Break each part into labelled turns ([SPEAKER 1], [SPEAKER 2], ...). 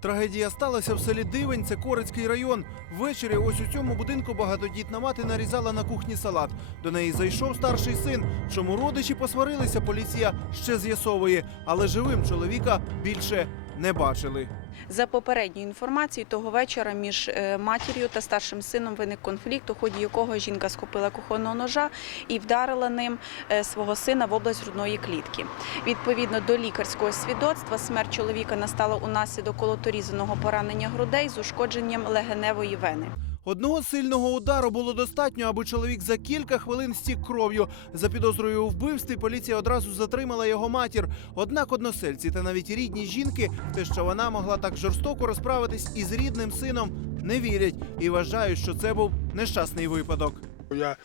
[SPEAKER 1] Трагедія сталася в селі Дивень, це Корицький район. Ввечері ось у цьому будинку багатодітна мати нарізала на кухні салат. До неї зайшов старший син. Чому родичі посварилися, поліція ще з'ясовує, але живим чоловіка більше не бачили.
[SPEAKER 2] За попередньою інформацією, того вечора між е, матір'ю та старшим сином виник конфлікт, у ході якого жінка схопила кухонного ножа і вдарила ним е, свого сина в область грудної клітки. Відповідно до лікарського свідоцтва, смерть чоловіка настала унаслідок колоторізаного поранення грудей з ушкодженням легеневої вени.
[SPEAKER 1] Одного сильного удару було достатньо, аби чоловік за кілька хвилин стік кров'ю. За підозрою у вбивстві поліція одразу затримала його матір. Однак односельці та навіть рідні жінки, те, що вона могла так жорстоко розправитись із рідним сином, не вірять і вважають, що це був нещасний випадок.
[SPEAKER 3] Я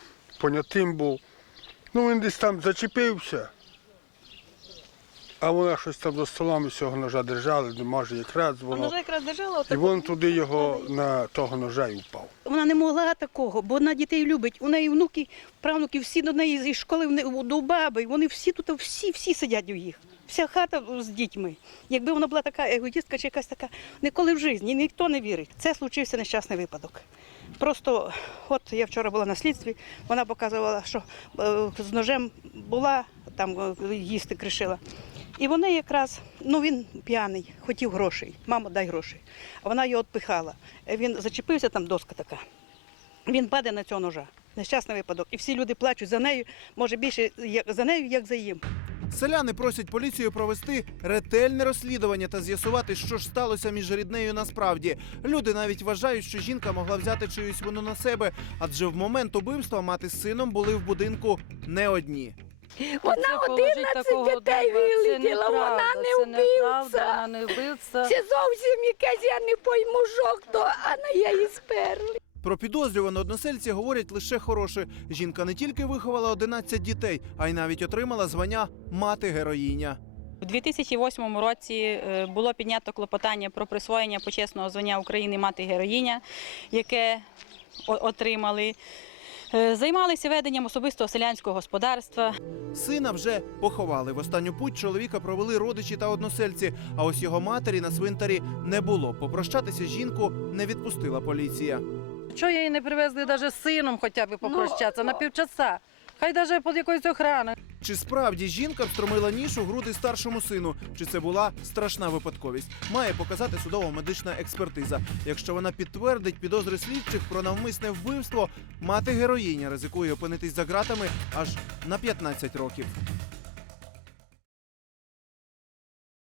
[SPEAKER 3] понятим був. Ну, він десь там зачепився. А вона щось там за столом цього ножа держала, де може якраз воно.
[SPEAKER 4] Вона якраз держала
[SPEAKER 3] І він туди його на того ножа і впав.
[SPEAKER 4] Вона не могла такого, бо вона дітей любить. У неї внуки, правнуки, всі до неї зі школи до баби. Вони всі тут, всі, всі сидять у їх. Вся хата з дітьми. Якби вона була така егоїстка чи якась така, ніколи в житті ніхто не вірить. Це случився нещасний випадок. Просто, от я вчора була на слідстві, вона показувала, що е, з ножем була, там е, їсти кришила. І вона якраз, ну він п'яний, хотів грошей. Мамо, дай грошей. А вона його відпихала. Він зачепився, там доска така. Він падає на цього ножа. Нещасний випадок. І всі люди плачуть за нею, може більше за нею, як за їм.
[SPEAKER 1] Селяни просять поліцію провести ретельне розслідування та з'ясувати, що ж сталося між ріднею насправді. Люди навіть вважають, що жінка могла взяти чиюсь вину на себе, адже в момент убивства мати з сином були в будинку не одні.
[SPEAKER 5] Вона
[SPEAKER 6] Це положить
[SPEAKER 5] 11
[SPEAKER 6] такого
[SPEAKER 5] дітей. Вилетіла, вона не вбивця.
[SPEAKER 6] Не вбивця.
[SPEAKER 5] Це зовсім якась, я не пойму, що хто, а на її сперли.
[SPEAKER 1] Про підозрювану односельці говорять лише хороше. Жінка не тільки виховала 11 дітей, а й навіть отримала звання мати героїня.
[SPEAKER 2] У 2008 році е, було піднято клопотання про присвоєння почесного звання України мати героїня, яке отримали. Е, Займалися веденням особистого селянського господарства.
[SPEAKER 1] Сина вже поховали. В останню путь чоловіка провели родичі та односельці. А ось його матері на свинтарі не було. Попрощатися жінку не відпустила поліція.
[SPEAKER 6] Чого її не привезли навіть з сином хоча б попрощатися на півчаса? Хай навіть під якоюсь охраною.
[SPEAKER 1] Чи справді жінка встромила ніж у груди старшому сину? Чи це була страшна випадковість? Має показати судово-медична експертиза. Якщо вона підтвердить підозри слідчих про навмисне вбивство, мати героїня ризикує опинитись за ґратами аж на 15 років.